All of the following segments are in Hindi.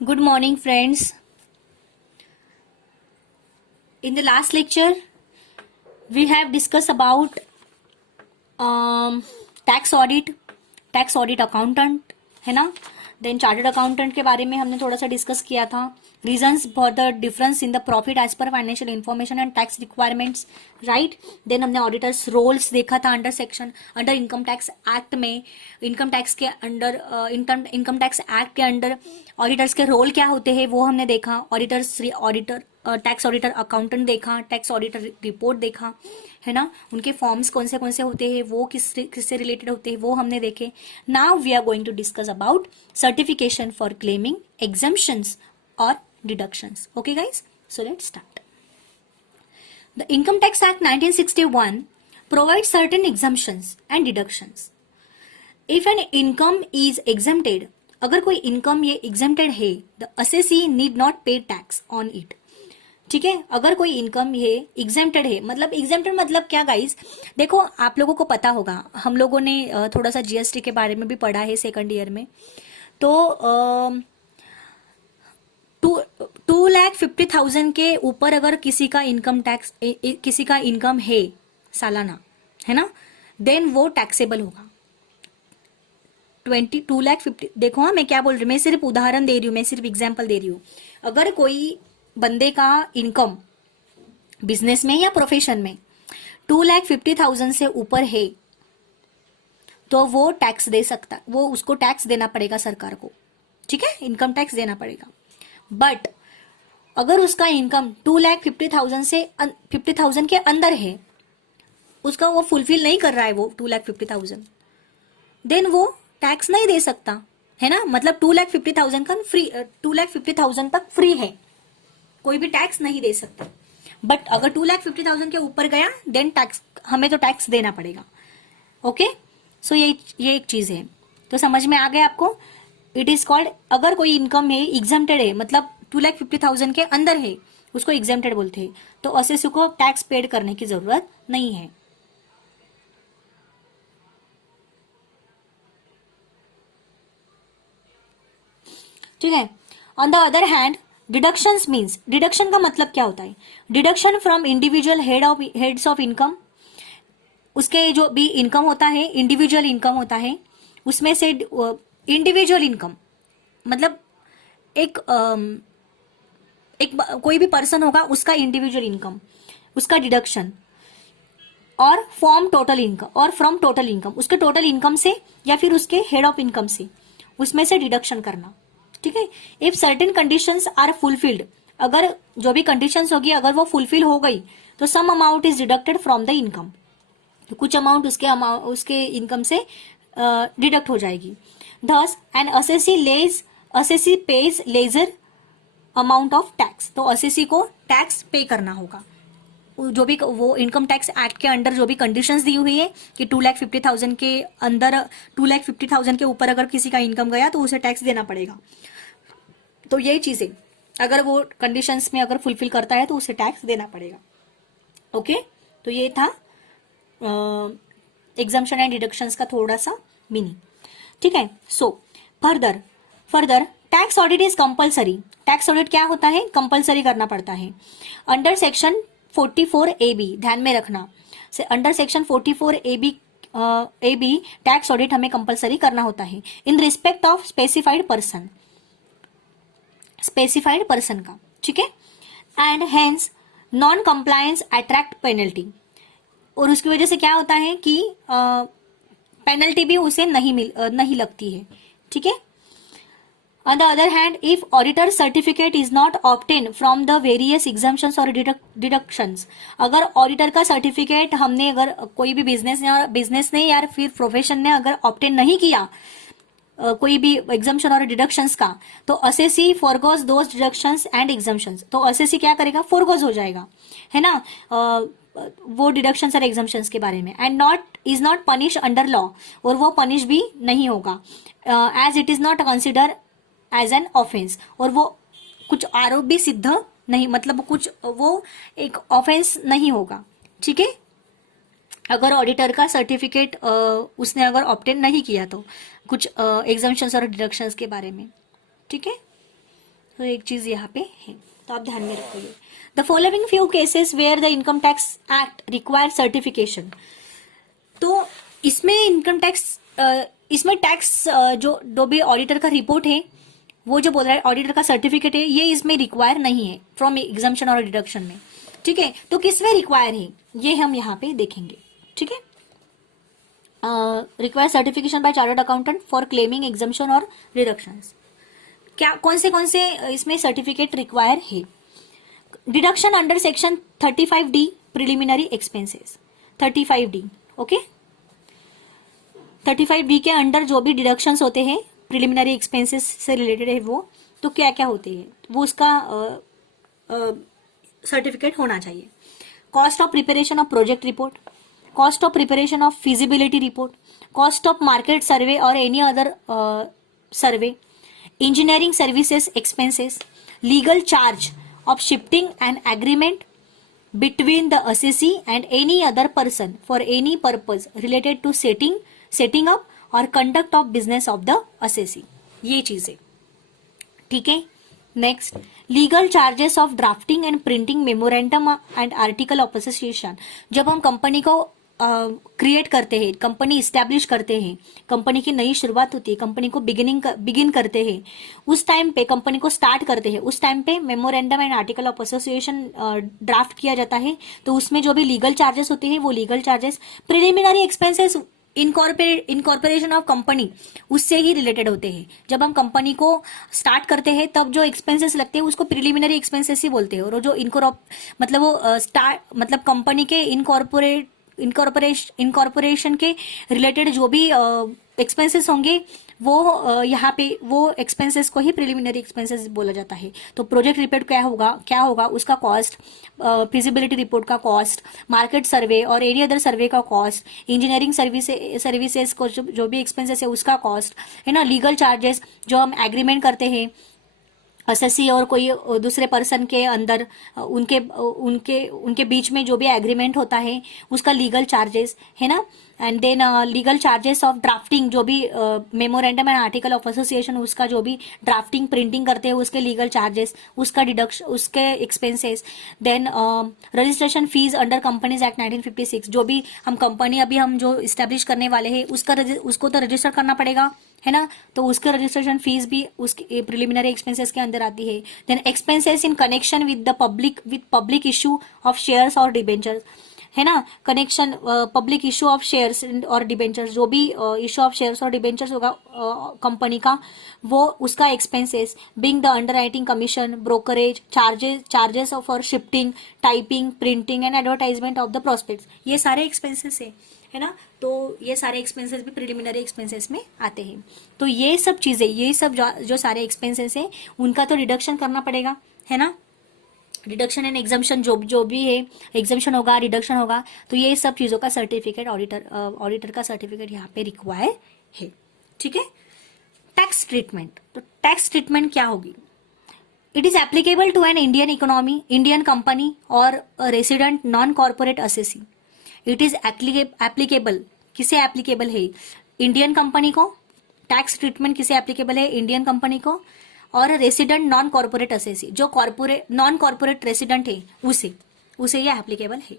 Good morning, friends. In the last lecture, we have discussed about tax audit accountant, है ना. देन चार्टर्ड अकाउंटेंट के बारे में हमने थोड़ा सा डिस्कस किया था. Reasons for the difference in the profit as per financial information and tax requirements, right. Then हमने ऑडिटर्स रोल्स देखा था अंडर इनकम टैक्स एक्ट में. इनकम टैक्स एक्ट के अंडर ऑडिटर्स के रोल क्या होते हैं वो हमने देखा. टैक्स ऑडिटर अकाउंटेंट देखा, टैक्स ऑडिटर रिपोर्ट देखा, है ना. उनके फॉर्म्स कौन से होते हैं, वो किससे रिलेटेड होते हैं वो हमने देखे. Now we are going to discuss about certification for claiming exemptions और deductions. Okay guys, so let's start. The income tax act 1961 provides certain exemptions and deductions. If an income is exempted, अगर कोई इनकम ये exempted है, the assessee need not pay tax on it. ठीक है. अगर कोई इनकम ये एग्जेम्प्टेड है, मतलब एग्जेम्प्टेड मतलब क्या गाइज, देखो आप लोगों को पता होगा, हम लोगों ने थोड़ा सा जीएसटी के बारे में भी पढ़ा है सेकंड ईयर में. तो 2,50,000 के ऊपर अगर किसी का इनकम है सालाना, है ना, देन वो टैक्सेबल होगा. 2,50,000. देखो हाँ, मैं क्या बोल रही हूँ, मैं सिर्फ उदाहरण दे रही हूँ, मैं सिर्फ एग्जाम्पल दे रही हूँ. अगर कोई बंदे का इनकम बिजनेस में या प्रोफेशन में 2,50,000 से ऊपर है तो वो टैक्स दे सकता, वो उसको टैक्स देना पड़ेगा सरकार को. ठीक है, इनकम टैक्स देना पड़ेगा. बट अगर उसका इनकम 2,50,000 के अंदर है, उसका वो फुलफिल नहीं कर रहा है वो 2,50,000, देन वो टैक्स नहीं दे सकता, है ना. मतलब 2,50,000 का फ्री, 2,50,000 तक फ्री है, कोई भी टैक्स नहीं दे सकता. बट अगर 2,50,000 के ऊपर गया देन टैक्स, हमें तो टैक्स देना पड़ेगा. ओके, सो ये एक चीज है. तो समझ में आ गया आपको. इट इज कॉल्ड, अगर कोई इनकम है एग्जेम्प्टेड है, मतलब 2,50,000 के अंदर है, उसको एग्जेम्प्टेड बोलते हैं. तो असेसी को टैक्स पेड करने की जरूरत नहीं है. ठीक है. On the other hand, deductions means, deduction का मतलब क्या होता है. Deduction from individual heads of income. उसके जो भी इनकम होता है, इंडिविजुअल इनकम होता है, उसमें से इंडिविजुअल इनकम मतलब एक कोई भी पर्सन होगा, उसका इंडिविजुअल इनकम, उसका डिडक्शन, और फ्रॉम टोटल इनकम, उसके टोटल इनकम से या फिर उसके हेड ऑफ इनकम से, उसमें से डिडक्शन करना. ठीक है. If certain conditions are fulfilled, अगर जो भी कंडीशंस होगी अगर वो फुलफिल हो गई तो some amount is deducted from the income. तो कुछ अमाउंट उसके इनकम से डिडक्ट हो जाएगी. Thus an assessee pays lesser amount of tax. तो असेसी को टैक्स पे करना होगा. जो भी वो इनकम टैक्स एक्ट के अंडर जो भी कंडीशंस दी हुई है कि 2,50,000 के अंदर, 2,50,000 के ऊपर अगर किसी का इनकम गया तो उसे टैक्स देना पड़ेगा. तो यही चीजें, अगर वो कंडीशंस में अगर फुलफिल करता है तो उसे टैक्स देना पड़ेगा. ओके, तो ये था एग्जम्पशन एंड डिडक्शंस का थोड़ा सा मीनिंग. ठीक है. So further tax audit is compulsory. Tax audit क्या होता है, कंपलसरी करना पड़ता है. अंडर सेक्शन 44AB, ध्यान में रखना, under section 44AB tax audit हमें कंपलसरी करना होता है in respect of specified person का. ठीक है. And hence non compliance attract penalty. और उसकी वजह से क्या होता है कि पेनल्टी भी उसे नहीं लगती है. ठीक है. On the other hand, if auditor certificate is not obtained from the various exemptions or deductions, अगर ऑडिटर का सर्टिफिकेट हमने, अगर कोई भी बिजनेस ने या फिर प्रोफेशन ने अगर ऑब्टेन नहीं किया कोई भी एग्जाम्शन और डिडक्शंस का, तो assessee foregoes those deductions and exemptions. तो असेसी क्या करेगा, फॉरगोज हो जाएगा, है ना, वो डिडक्शंस और एग्जाम्शंस के बारे में. And is not punish under law, और वो पनिश भी नहीं होगा as it is not consider as an offence. और वो कुछ आरोप भी सिद्ध नहीं, मतलब कुछ वो एक ऑफेंस नहीं होगा. ठीक है. अगर ऑडिटर का सर्टिफिकेट उसने अगर ऑब्टेन नहीं किया तो कुछ एग्जाम्शंस और डिडक्शंस के बारे में. ठीक है. तो एक चीज यहाँ पे है, तो आप ध्यान में रखोगे। The following few cases where the income tax act require certification. तो इसमें इनकम टैक्स इसमें टैक्स जो भी ऑडिटर का रिपोर्ट है, वो जो बोल रहा है ऑडिटर का सर्टिफिकेट है, ये इसमें रिक्वायर नहीं है फ्रॉम एग्जाम्पशन और डिडक्शन में। ठीक है, तो किसमें रिक्वायर है ये हम यहाँ पे देखेंगे। ठीक है, require certification bye chartered accountant for claiming exemption और डिडक्शंस। क्या कौन से इसमें सर्टिफिकेट रिक्वायर है? Deduction under section 35D preliminary expenses, 35D। Okay, 35D के अंडर जो भी डिडक्शंस होते हैं प्रिलिमिनरी एक्सपेंसेस से रिलेटेड है वो, तो क्या क्या होते हैं वो उसका सर्टिफिकेट होना चाहिए। Cost of preparation of project report, cost of preparation of feasibility report, cost of market survey और any other survey, engineering services expenses, legal charge of shifting an agreement between the assessee and any other person for any purpose related to setting up or conduct of business of the assessee, ये चीजें। ठीक है, next legal charges of drafting and printing memorandum and article of association. जब हम कंपनी को क्रिएट करते हैं, कंपनी इस्टेब्लिश करते हैं, कंपनी की नई शुरुआत होती है, कंपनी को बिगिन करते हैं, उस टाइम पे कंपनी को स्टार्ट करते हैं, उस टाइम पे memorandum and article of association draft किया जाता है। तो उसमें जो भी लीगल चार्जेस होते हैं वो legal charges preliminary expenses incorporation of company उससे ही रिलेटेड होते हैं। जब हम कंपनी को स्टार्ट करते हैं तब जो एक्सपेंसेस लगते हैं उसको प्रिलिमिनरी एक्सपेंसेस ही बोलते हैं, और जो मतलब वो मतलब कंपनी के इनकॉर्पोरेशन के रिलेटेड जो भी एक्सपेंसेस होंगे वो यहाँ पे वो एक्सपेंसेस को ही प्रिलिमिनरी एक्सपेंसेस बोला जाता है। तो प्रोजेक्ट रिपोर्ट क्या होगा उसका कॉस्ट, फिजिबिलिटी रिपोर्ट का कॉस्ट, मार्केट सर्वे और एनी अदर सर्वे का कॉस्ट, इंजीनियरिंग सर्विसेज को जो भी एक्सपेंसेस है उसका कॉस्ट है ना, लीगल चार्जेस जो हम एग्रीमेंट करते हैं असेसी और कोई दूसरे पर्सन के अंदर उनके बीच में जो भी एग्रीमेंट होता है उसका लीगल चार्जेस है ना, and then legal charges of drafting जो भी memorandum and article of association उसका जो भी ड्राफ्टिंग प्रिंटिंग करते हैं उसके लीगल चार्जेस, उसका डिडक्शन, उसके expenses, then registration fees under companies act 1956। जो भी हम कंपनी अभी हम जो इस्टेब्लिश करने वाले हैं उसको तो रजिस्टर करना पड़ेगा है ना, तो उसके रजिस्ट्रेशन फीस भी उसके प्रिलिमिनरी एक्सपेंसेस के अंदर आती है। Then expenses in connection with public issue of shares और डिबेंचर्स है ना, connection public issue of shares और डिबेंचर्स, जो भी इशू ऑफ शेयर्स और डिबेंचर्स होगा कंपनी का वो उसका expenses, being the underwriting commission, brokerage charges for shifting, typing, printing and advertisement of the prospectus, ये सारे एक्सपेंसेस है ना। तो ये सारे एक्सपेंसेस भी प्रिलिमिनरी एक्सपेंसेस में आते हैं। तो ये सब चीजें, ये सब जो सारे एक्सपेंसेस हैं उनका तो डिडक्शन करना पड़ेगा है ना, डिडक्शन एंड एग्जाम्पशन जो भी है, एग्जाम्पशन होगा, डिडक्शन होगा, तो ये सब चीज़ों का सर्टिफिकेट ऑडिटर का सर्टिफिकेट यहाँ पे रिक्वायर है। ठीक है, टैक्स ट्रीटमेंट, तो टैक्स ट्रीटमेंट क्या होगी? It is applicable to an Indian economy, Indian company और resident non corporate assessee. It is applicable, किसे एप्लीकेबल है? इंडियन कंपनी को। टैक्स ट्रीटमेंट किसे एप्लीकेबल है? इंडियन कंपनी को और रेसिडेंट नॉन कॉर्पोरेट असेसी, जो नॉन कॉर्पोरेट रेसिडेंट है उसे ये एप्लीकेबल है।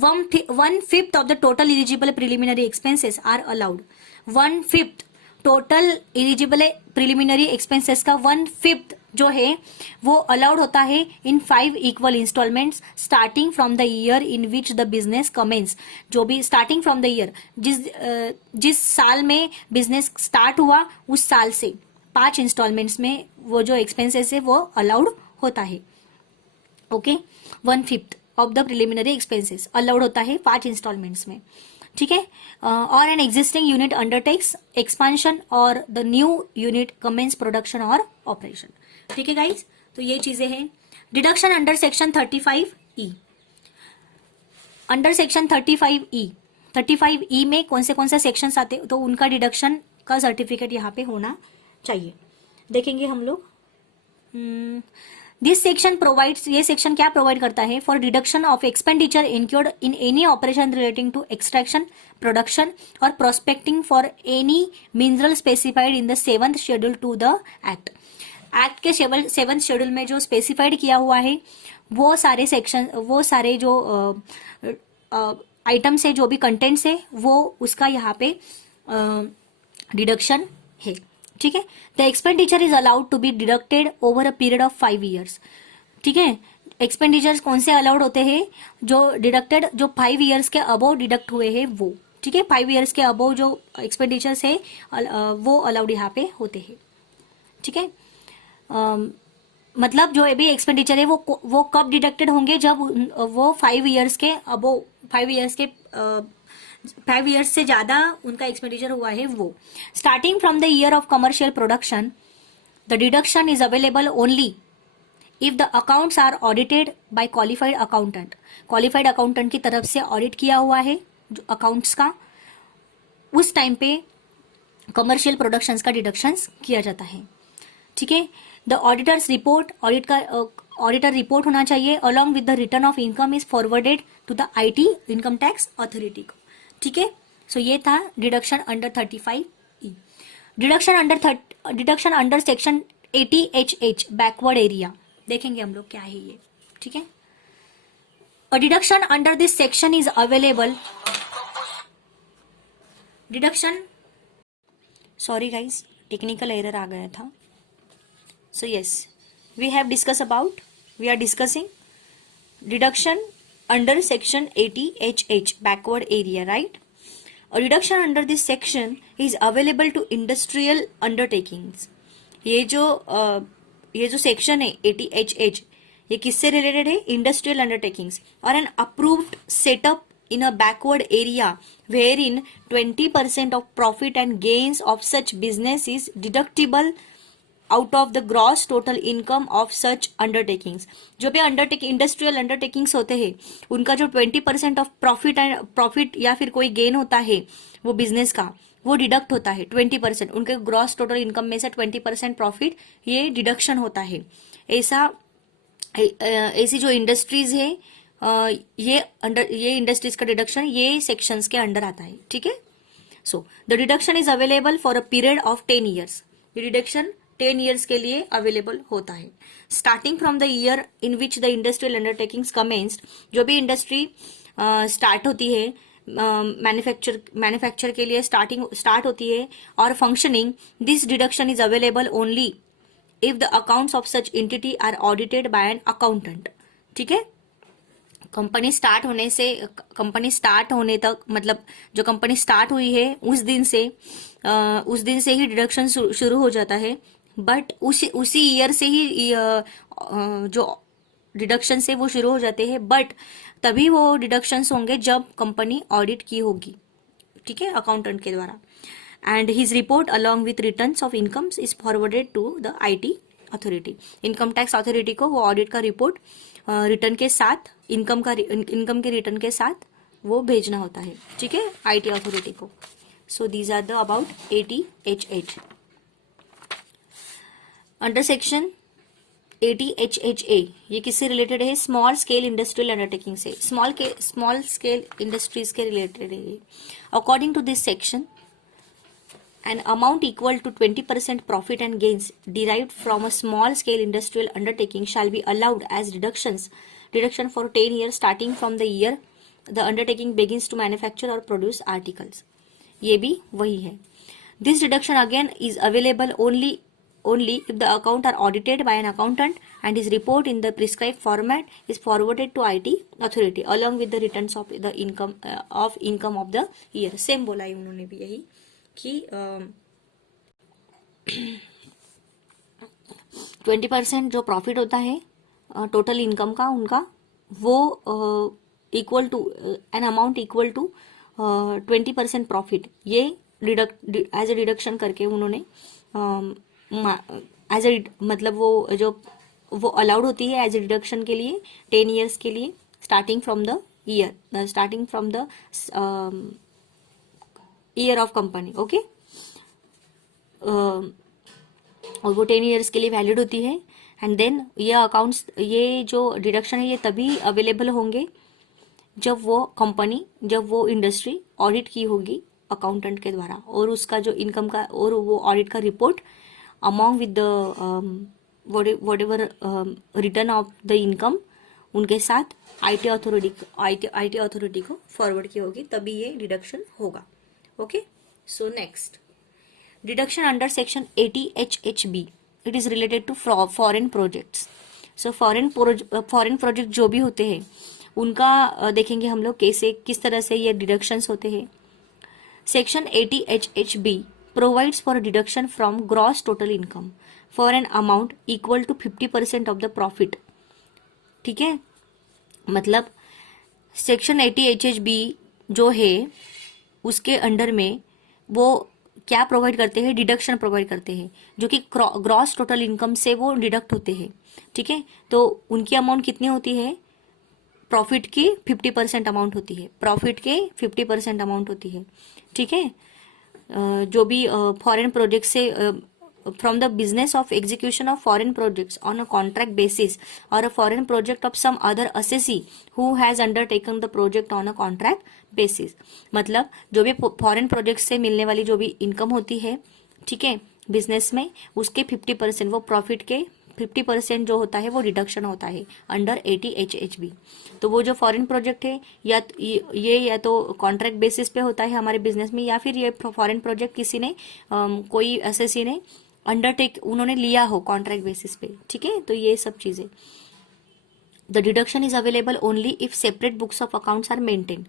1/5 of the total eligible preliminary expenses are allowed. 1/5 total eligible preliminary expenses का 1/5 जो है वो अलाउड होता है in 5 equal instalments starting from the year in which the business commence. जो भी स्टार्टिंग फ्रॉम द ईयर, जिस साल में बिजनेस स्टार्ट हुआ उस साल से 5 इंस्टॉलमेंट्स में वो जो एक्सपेंसेस है वो अलाउड होता है। Okay, 1/5 of the preliminary expenses allowed होता है 5 इंस्टॉलमेंट्स में। ठीक है, और an existing unit undertakes expansion और the new unit commences production और ऑपरेशन। ठीक है गाइज, तो ये चीजें हैं। Deduction under section 35E, under section 35E में कौन से सेक्शंस आते हैं, तो उनका डिडक्शन का सर्टिफिकेट यहाँ पे होना चाहिए। देखेंगे हम लोग। दिस सेक्शन प्रोवाइड्स, ये सेक्शन क्या प्रोवाइड करता है? For deduction of expenditure incurred in any operation relating to extraction, production और prospecting for any mineral specified in the 7th schedule to the act act के 7th शेड्यूल में जो स्पेसिफाइड किया हुआ है वो सारे सेक्शन, वो सारे जो आइटम्स है, जो भी कंटेंट्स है, वो उसका यहाँ पे डिडक्शन है। ठीक है, the expenditure is allowed to be deducted over a period of 5 years. ठीक है, एक्सपेंडिचर्स कौन से अलाउड होते हैं? जो डिडक्टेड, जो 5 ईयर्स के अबव डिडक्ट हुए हैं वो। ठीक है, 5 ईयर्स के अबव जो एक्सपेंडिचर्स है वो अलाउड यहाँ पे होते हैं। ठीक है, मतलब जो भी एक्सपेंडिचर है वो कब डिडक्टेड होंगे? जब वो 5 ईयर्स के अबव, 5 ईयर्स से ज्यादा उनका एक्सपेंडिचर हुआ है वो। Starting from the year of commercial production the deduction is available only if the accounts are audited by qualified accountant. Qualified accountant की तरफ से ऑडिट किया हुआ है जो अकाउंट्स का, उस टाइम पे कमर्शियल प्रोडक्शंस का डिडक्शंस किया जाता है। ठीक है, the auditors report, auditor report होना चाहिए along with the return of income is forwarded to the IT income tax authority को। ठीक है, सो ये था deduction under 35E। Deduction under section 80HH backward area देखेंगे हम लोग क्या है ये। ठीक है, a deduction under this section is available, deduction, sorry guys technical error आ गया था। So yes, we are discussing deduction under section 80HH backward area, right? A deduction under this section is available to industrial undertakings. ये जो सेक्शन है 80HH, ये किससे रिलेटेड है? इंडस्ट्रियल अंडरटेकिंग्स और an approved setup in a backward area wherein 20% of profit and gains of such business is deductible out of the gross total income of such undertakings. जो भी इंडस्ट्रियल अंडरटेकिंग्स होते हैं उनका जो 20% ऑफ प्रॉफिट या फिर कोई गेन होता है वो बिजनेस का, वो डिडक्ट होता है 20%। उनके ग्रॉस टोटल इनकम में से 20% प्रॉफिट ये डिडक्शन होता है। ऐसी जो इंडस्ट्रीज है ये इंडस्ट्रीज का डिडक्शन ये सेक्शंस के अंडर आता है। ठीक है, so the deduction is available for a period of 10 years. ये डिडक्शन 10 ईयर्स के लिए अवेलेबल होता है। Starting from the year in which the industrial undertakings commenced, जो भी इंडस्ट्री स्टार्ट होती है, मैन्युफैक्चर के लिए स्टार्ट होती है और functioning, this deduction is available only if the accounts of such entity are audited by an accountant. ठीक है, कंपनी स्टार्ट होने तक, मतलब जो कंपनी स्टार्ट हुई है उस दिन से ही डिडक्शन शुरू हो जाता है। बट उसी ईयर से ही जो डिडक्शन से वो शुरू हो जाते हैं, बट तभी वो डिडक्शंस होंगे जब कंपनी ऑडिट की होगी। ठीक है, अकाउंटेंट के द्वारा। And his report along with returns of incomes is forwarded to the IT authority. Income tax authority को वो ऑडिट का रिपोर्ट रिटर्न के साथ, इनकम के रिटर्न के साथ वो भेजना होता है। ठीक है, IT अथॉरिटी को। So these are the about 80HH। Under section 80HHA ये किससे रिलेटेड है? स्मॉल स्केल इंडस्ट्रियल अंडरटेकिंग से, स्मॉल स्केल इंडस्ट्रीज के रिलेटेड है। According to this section an amount equal to 20% profit and gains derived from a small scale industrial undertaking shall be allowed as deduction for 10 years starting from the year the undertaking begins to manufacture or produce articles। ये भी वही है। This deduction again is available only if the account are audited by an accountant and his report in the prescribed format is forwarded to IT authority along with the returns of the income of the year। Same बोला है उन्होंने भी यही कि 20% जो प्रॉफिट होता है टोटल इनकम का उनका, वो equal to an amount equal to 20% profit, ये एज ए डिडक्शन करके उन्होंने मतलब वो अलाउड होती है एज ए डिडक्शन के लिए 10 ईयर्स के लिए, starting from the year of company. Okay, और वो 10 ईयर्स के लिए वैलिड होती है। एंड देन ये जो डिडक्शन है ये तभी अवेलेबल होंगे जब वो इंडस्ट्री ऑडिट की होगी अकाउंटेंट के द्वारा, और उसका जो इनकम का और वो ऑडिट का report among with the what ever return of the income उनके साथ आईटी अथॉरिटी को फॉरवर्ड की होगी, तभी ये डिडक्शन होगा. Okay. So next, deduction under section 80HHB. It is related to foreign projects. So foreign project जो भी होते हैं उनका देखेंगे हम लोग कैसे, किस तरह से ये डिडक्शंस होते हैं. Section 80HHB provides for a deduction from gross total income for an amount equal to 50% of the profit. ठीक है, मतलब सेक्शन 80HHB जो है उसके अंडर में वो क्या प्रोवाइड करते हैं, डिडक्शन प्रोवाइड करते हैं जो कि ग्रॉस टोटल इनकम से वो डिडक्ट होते हैं. ठीक है, तो उनकी अमाउंट कितनी होती है, प्रॉफिट की 50% अमाउंट होती है, प्रॉफिट के 50% अमाउंट होती है. ठीक है, जो भी फॉरेन प्रोजेक्ट से from the business of execution of foreign projects on a contract basis और a foreign project of some other assessee who has undertaken the project on a contract basis. मतलब जो भी फॉरेन प्रोजेक्ट से मिलने वाली जो भी इनकम होती है, ठीक है, बिजनेस में, उसके 50% वो प्रॉफिट के 50% जो होता है वो डिडक्शन होता है अंडर 80HHB. तो वो जो फॉरेन प्रोजेक्ट है या तो कॉन्ट्रैक्ट बेसिस पे होता है हमारे बिजनेस में, या फिर ये फॉरेन प्रोजेक्ट किसी ने कोई एसएससी ने उन्होंने लिया हो कॉन्ट्रैक्ट बेसिस पे. ठीक है, तो ये सब चीजें. The deduction is available only if separate books of accounts are maintain.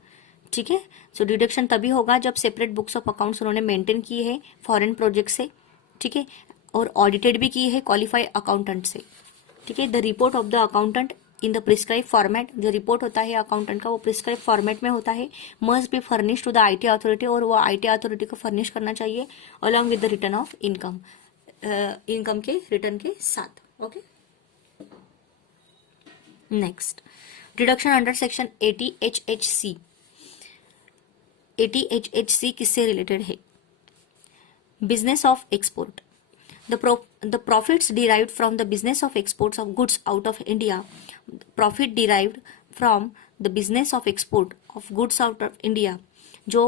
ठीक है, सो डिडक्शन तभी होगा जब सेपरेट बुक्स ऑफ अकाउंट्स उन्होंने मेंटेन की है फॉरेन प्रोजेक्ट से. ठीक है, और ऑडिटेड भी की है क्वालिफाइड अकाउंटेंट से. ठीक है, the report of the accountant in the prescribe format, जो रिपोर्ट होता है अकाउंटेंट का वो प्रिस्क्राइब फॉर्मेट में होता है, must be furnish to the IT authority, और वो आईटी अथॉरिटी को फर्निश करना चाहिए along with the return of income, income के रिटर्न के साथ. Okay. Next, deduction under section 80HHC. 80HHC किससे रिलेटेड है, business of export. The profits derived from the business of exports of goods out of India, profit derived from the business of export of goods out of India, जो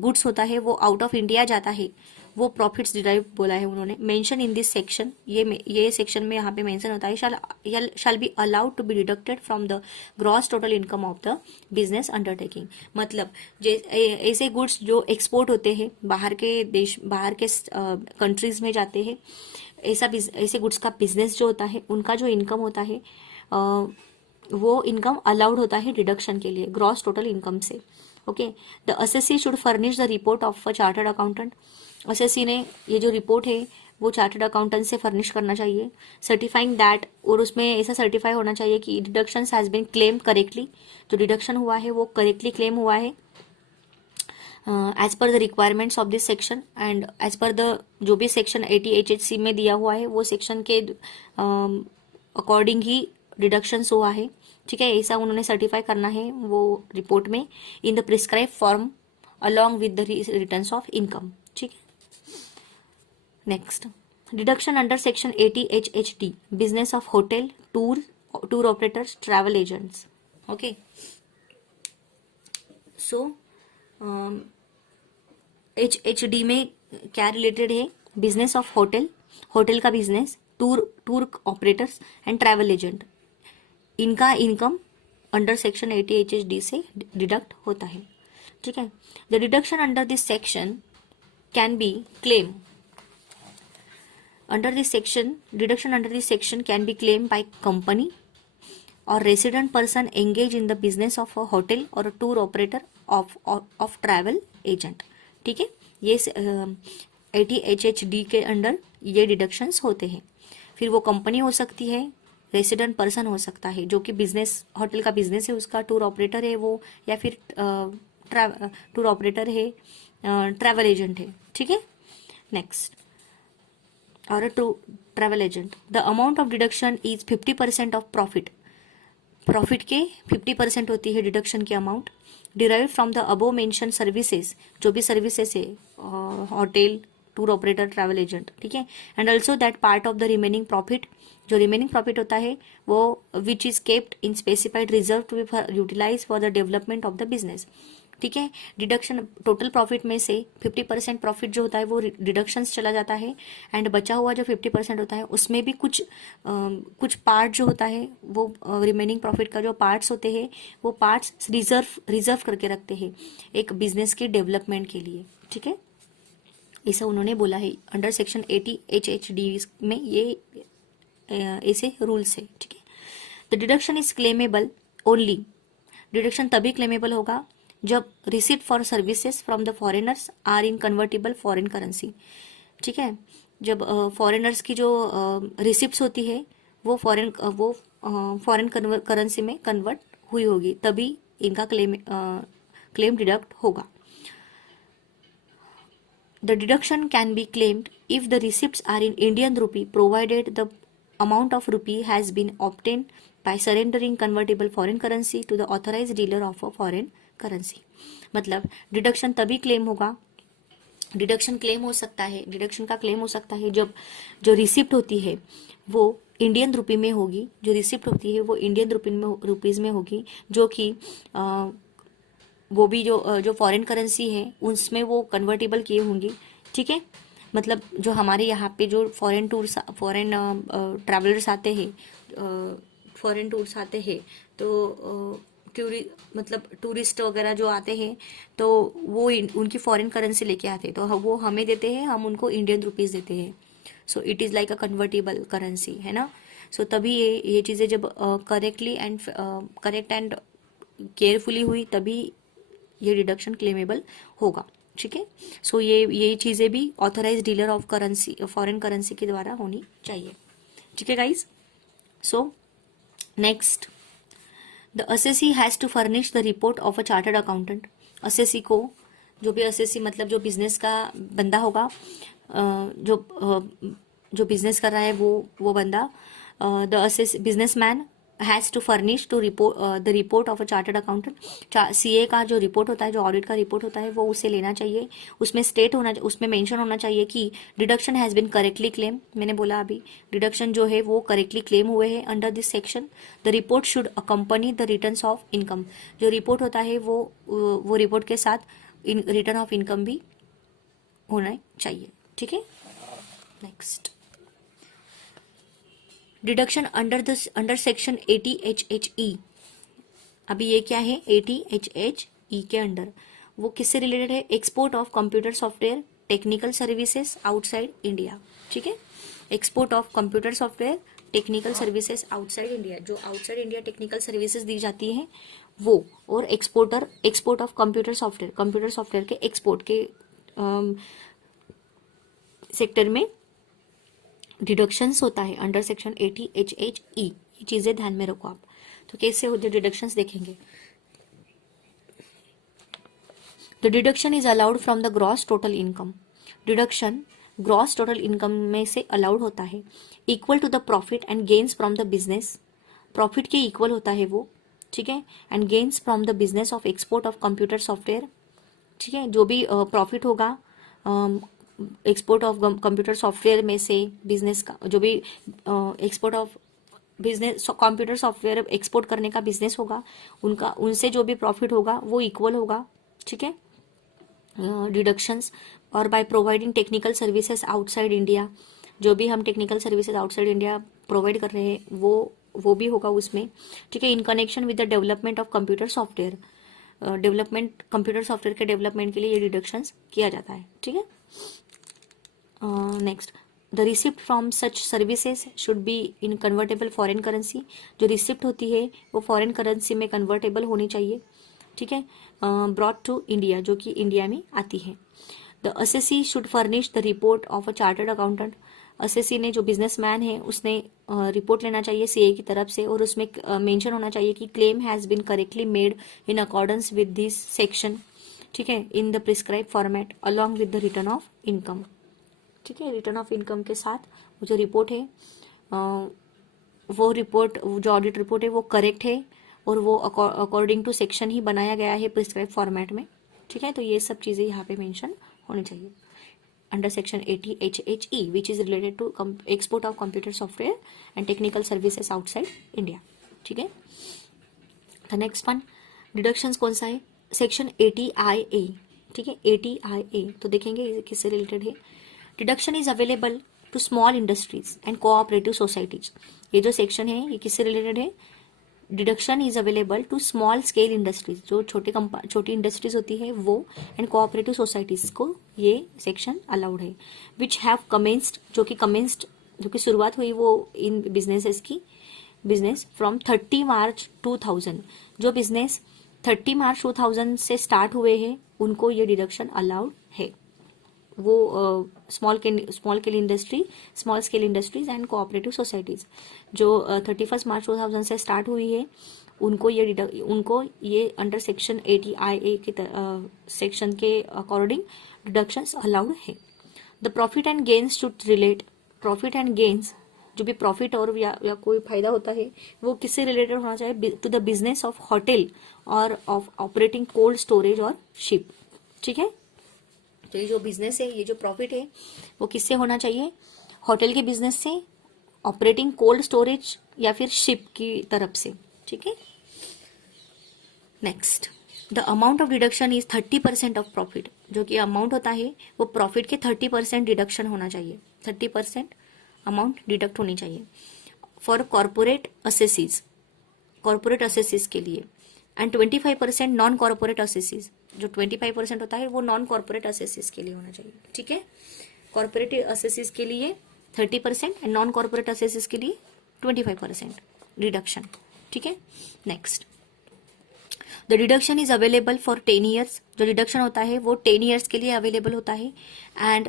गुड्स होता है वो आउट ऑफ इंडिया जाता है, वो प्रॉफिट्स डिराइव बोला है उन्होंने. मेंशन इन दिस सेक्शन, ये सेक्शन में यहाँ पे मेंशन होता है, shall be allowed to be deducted from the gross total income of the business undertaking. मतलब ऐसे गुड्स जो एक्सपोर्ट होते हैं बाहर के देश, बाहर के कंट्रीज में जाते हैं, ऐसे गुड्स का बिजनेस जो होता है उनका जो इनकम होता है वो इनकम अलाउड होता है डिडक्शन के लिए ग्रॉस टोटल इनकम से. Okay. The assessee should furnish the report of a chartered accountant. Assessee ने ये जो रिपोर्ट है वो चार्टर्ड अकाउंटेंट से फर्निश करना चाहिए, सर्टिफाइंग दैट, और उसमें ऐसा सर्टिफाई होना चाहिए कि deduction has been claim correctly, जो डिडक्शन हुआ है वो करेक्टली क्लेम हुआ है as per the requirements of this section and as per the जो भी सेक्शन 80HHC में दिया हुआ है वो सेक्शन के अकॉर्डिंग ही डिडक्शंस हुआ है. ठीक है, ऐसा उन्होंने सर्टिफाई करना है वो रिपोर्ट में इन the prescribe form along with the returns of income. ठीक है. Next, deduction under section 80HHD, business of hotel, tour operators, travel agents. Okay. So HHD में क्या रिलेटेड है, बिजनेस ऑफ होटल, होटल का business, tour operators and travel agent, इनका इनकम अंडर सेक्शन 80HHD से डिडक्ट होता है. ठीक है. The deduction under this section can be claim under this section, deduction under this section can be claimed by company or resident person engaged in the business of a hotel or a tour operator of travel agent. ठीक है, ये 80HHD के अंडर ये डिडक्शंस होते हैं. फिर वो कंपनी हो सकती है, रेसिडेंट पर्सन हो सकता है जो कि बिजनेस, होटल का बिजनेस है उसका, टूर ऑपरेटर है वो, या फिर टूर ऑपरेटर है, ट्रैवल एजेंट है. ठीक है. Next, or a travel agent. The amount of deduction is 50% of profit. Profit के 50% होती है डिडक्शन की amount. Derive from the above mention services, जो भी सर्विसेज है, hotel, tour operator, travel agent. ठीक है. And also that part of the remaining profit, जो रिमेनिंग प्रॉफिट होता है वो which is kept in specified reserve to be utilise for the development of the business. ठीक है। डिडक्शन टोटल प्रॉफिट में से 50% प्रॉफिट जो होता है वो डिडक्शंस चला जाता है, एंड बचा हुआ जो 50% होता है उसमें भी कुछ पार्ट जो होता है वो रिमेनिंग प्रॉफिट का जो पार्ट्स होते हैं वो पार्ट्स रिजर्व करके रखते हैं एक बिजनेस के डेवलपमेंट के लिए। ठीक है, ऐसा उन्होंने बोला है अंडर सेक्शन 80 HHD में, ये ऐसे रूल्स है। ठीक है, the deduction is claimable only, deduction तभी क्लेमेबल होगा जब receipt for services from the foreigners are in convertible foreign currency. ठीक है, जब फॉरेनर्स की जो रिसिप्ट्स होती है वो फॉरेन करेंसी में कन्वर्ट हुई होगी, तभी इनका क्लेम डिडक्ट होगा। The deduction can be claimed if the receipts are in Indian rupee provided the amount of rupee has been obtained by surrendering convertible foreign currency to the authorized dealer of a foreign currency। मतलब डिडक्शन तभी क्लेम होगा, डिडक्शन क्लेम हो सकता है, डिडक्शन का क्लेम हो सकता है जब जो रिसिप्ट होती है वो इंडियन रुपी में होगी, जो रिसिप्ट होती है वो इंडियन रुपीज में होगी, जो कि वो भी जो फॉरेन करेंसी है उसमें वो कन्वर्टेबल किए होंगी। ठीक है, मतलब जो हमारे यहाँ पे जो फॉरेन ट्रैवलर्स आते हैं, फॉरेन टूर्स आते हैं, तो मतलब टूरिस्ट वगैरह जो आते हैं तो वो उनकी फॉरेन करेंसी लेके आते हैं, तो वो हमें देते हैं, हम उनको इंडियन रुपीज़ देते हैं। So it is like a convertible currency, है ना। सो तभी ये चीज़ें जब करेक्ट एंड केयरफुली हुई तभी ये डिडक्शन क्लेमेबल होगा। ठीक है, सो ये चीज़ें भी authorise dealer of currency foreign currency के द्वारा होनी चाहिए। ठीक है guys, so next the assessee has to furnish the report of a chartered accountant. Assessee को, जो भी असेसी मतलब जो बिजनेस का बंदा होगा, जो बिजनेस कर रहा है वो बंदा, the business man has to furnish to the report of a chartered accountant. CA का जो रिपोर्ट होता है, जो ऑडिट का रिपोर्ट होता है, वो उसे लेना चाहिए। उसमें मेंशन होना चाहिए कि deduction has been correctly claim. मैंने बोला अभी डिडक्शन जो है वो करेक्टली क्लेम हुए हैं under this section. The report should accompany the returns of income. जो रिपोर्ट होता है वो रिपोर्ट के साथ रिटर्न ऑफ इनकम भी होना चाहिए। ठीक है, next deduction under section 80 HHE। अभी ये क्या है, 80 HHE के अंडर, वो किससे रिलेटेड है, export of computer software technical services outside India. ठीक है, export of computer software technical services outside India, जो आउटसाइड इंडिया टेक्निकल सर्विसेज दी जाती है वो, और एक्सपोर्ट ऑफ कंप्यूटर सॉफ्टवेयर के एक्सपोर्ट के सेक्टर में डिडक्शंस होता है अंडर सेक्शन 80 HHE। ये चीज़ें ध्यान में रखो आप। तो कैसे होते डिडक्शंस देखेंगे। The deduction is allowed from the gross total income. Deduction gross total income में से अलाउड होता है, equal to the profit and gains from the business. Profit के इक्वल होता है वो, ठीक है, and gains from the business of export of computer software. ठीक है, जो भी प्रॉफिट होगा एक्सपोर्ट ऑफ कंप्यूटर सॉफ्टवेयर में से, बिजनेस का जो भी export of business computer software export करने का बिजनेस होगा, उनसे जो भी प्रॉफिट होगा वो इक्वल होगा। ठीक है, डिडक्शंस और by providing technical services outside India, जो भी हम technical services outside India provide कर रहे हैं वो भी होगा उसमें। ठीक है, इन connection with the development of computer software, computer software के डेवलपमेंट के लिए ये डिडक्शंस किया जाता है। ठीक है, next the receipt from such services should be in convertible foreign currency. जो रिसिप्ट होती है वो फॉरेन करेंसी में कन्वर्टेबल होनी चाहिए। ठीक है, ब्रॉट टू इंडिया, जो कि इंडिया में आती है। The assessee should furnish the report of a chartered accountant. Assessee ने, जो बिजनेसमैन है, उसने रिपोर्ट लेना चाहिए सीए की तरफ से, और उसमें मेंशन होना चाहिए कि claim has been correctly made in accordance with this section. ठीक है, in the prescribe format along with the return of income. ठीक है, रिटर्न ऑफ इनकम के साथ वो जो रिपोर्ट है, वो रिपोर्ट, जो ऑडिट रिपोर्ट है वो करेक्ट है और वो अकॉर्डिंग टू सेक्शन ही बनाया गया है प्रिस्क्राइब फॉर्मेट में। ठीक है, तो ये सब चीज़ें यहाँ पे मेंशन होनी चाहिए under section 80 HHE, which is related to export of computer software and technical services outside India. ठीक है, द नेक्स्ट वन डिडक्शंस कौन सा है, सेक्शन 80IA, ठीक है, 80IA, तो देखेंगे ये किससे रिलेटेड है। Deduction is available to small industries and cooperative societies. ये जो सेक्शन है ये किससे रिलेटेड है? Deduction is available to small scale industries, जो छोटी इंडस्ट्रीज होती है वो, एंड कोऑपरेटिव सोसाइटीज को ये सेक्शन अलाउड है। विच हैव कमेंस्ड, जो कि शुरुआत हुई वो इन बिजनेसेस की, बिजनेस फ्रॉम 30 मार्च 2000, जो बिजनेस 30 मार्च 2000 से स्टार्ट हुए हैं उनको ये डिडक्शन अलाउड है। वो small scale industries and cooperative societies जो 31 मार्च 2000 से स्टार्ट हुई है उनको ये अंडर सेक्शन 80IA के सेक्शन के अकॉर्डिंग डिडक्शंस अलाउड है। The profit and gains to relate, profit and gains, जो भी प्रॉफिट और या कोई फायदा होता है वो किससे रिलेटेड होना चाहिए? To the business of hotel और ऑफ ऑपरेटिंग कोल्ड स्टोरेज और शिप, ठीक है। तो ये जो बिजनेस है, ये जो प्रॉफिट है वो किससे होना चाहिए? होटल के बिजनेस से, ऑपरेटिंग कोल्ड स्टोरेज या फिर शिप की तरफ से, ठीक है। Next, the amount of deduction is 30% of profit, जो कि अमाउंट होता है वो प्रॉफिट के 30% डिडक्शन होना चाहिए, 30% अमाउंट डिडक्ट होनी चाहिए for corporate assessees, corporate assessees के लिए, एंड 25% नॉन कॉर्पोरेट असेसीज, जो 25% होता है वो नॉन कॉर्पोरेट असेसीज के लिए होना चाहिए, ठीक है। कॉर्पोरेट असेसीज के लिए 30% एंड नॉन कॉर्पोरेट असेसीज के लिए 25% डिडक्शन, ठीक है। Next, the deduction is available for 10 years, जो डिडक्शन होता है वो 10 ईयर्स के लिए अवेलेबल होता है, and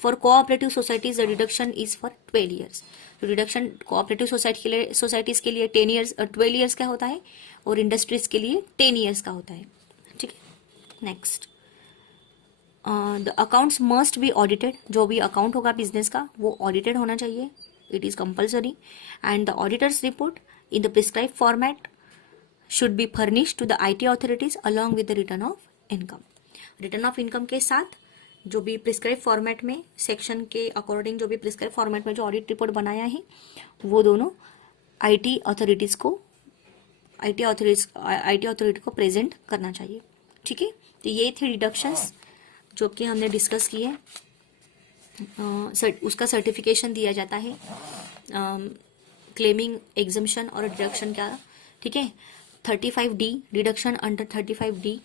for cooperative societies the deduction is for 12 years. तो डिडक्शन कोऑपरेटिव सोसाइटीज के लिए 12 ईयर्स का होता है और इंडस्ट्रीज के लिए 10 ईयर्स का होता है, ठीक है। Next, the accounts must be audited, जो भी अकाउंट होगा बिजनेस का वो ऑडिटेड होना चाहिए, it is compulsory, and the auditors report in the prescribe format should be furnished to the IT authorities along with the return of income. Return of income के साथ जो भी प्रिस्क्राइब फॉर्मेट में, सेक्शन के अकॉर्डिंग जो भी प्रिस्क्राइब फॉर्मेट में जो ऑडिट रिपोर्ट बनाया है वो दोनों IT अथॉरिटी को प्रेजेंट करना चाहिए, ठीक है। तो ये थे डिडक्शंस जो कि हमने डिस्कस किए। उसका सर्टिफिकेशन दिया जाता है, क्लेमिंग, एग्जम्पशन और डिडक्शन का, ठीक है। 35D deduction under 35D,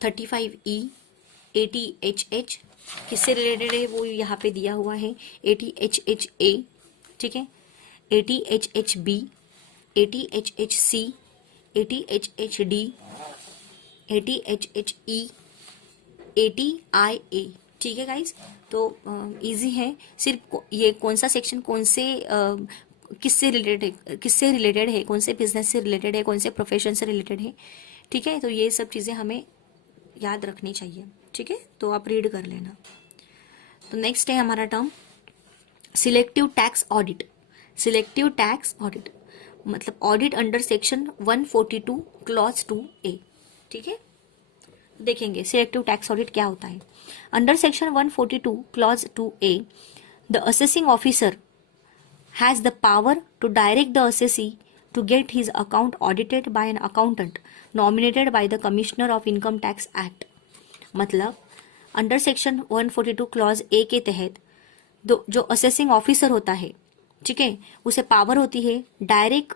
35E, 80HH किससे रिलेटेड है वो यहाँ पे दिया हुआ है, 80HHA, ठीक है, 80HHB, 80HHC, 80HHD, 80HHE, 80IA, ठीक है गाइज। तो इजी है, सिर्फ ये कौन सा सेक्शन कौन से किससे रिलेटेड है, कौन से बिजनेस से रिलेटेड है, कौन से प्रोफेशन से रिलेटेड है, ठीक है। तो ये सब चीज़ें हमें याद रखनी चाहिए, ठीक है। तो आप रीड कर लेना। तो नेक्स्ट है हमारा term selective tax audit. Selective tax audit मतलब audit under section 142 clause 2A, ठीक है। देखेंगे सिलेक्टिव टैक्स ऑडिट क्या होता है। Under section 142 clause 2A, the assessing officer has the power to direct the assessee to get his account audited by an accountant nominated by the Commissioner of Income Tax Act। मतलब अंडर सेक्शन 142 क्लॉज A के तहत जो असेसिंग ऑफिसर होता है, ठीक है, उसे पावर होती है डायरेक्ट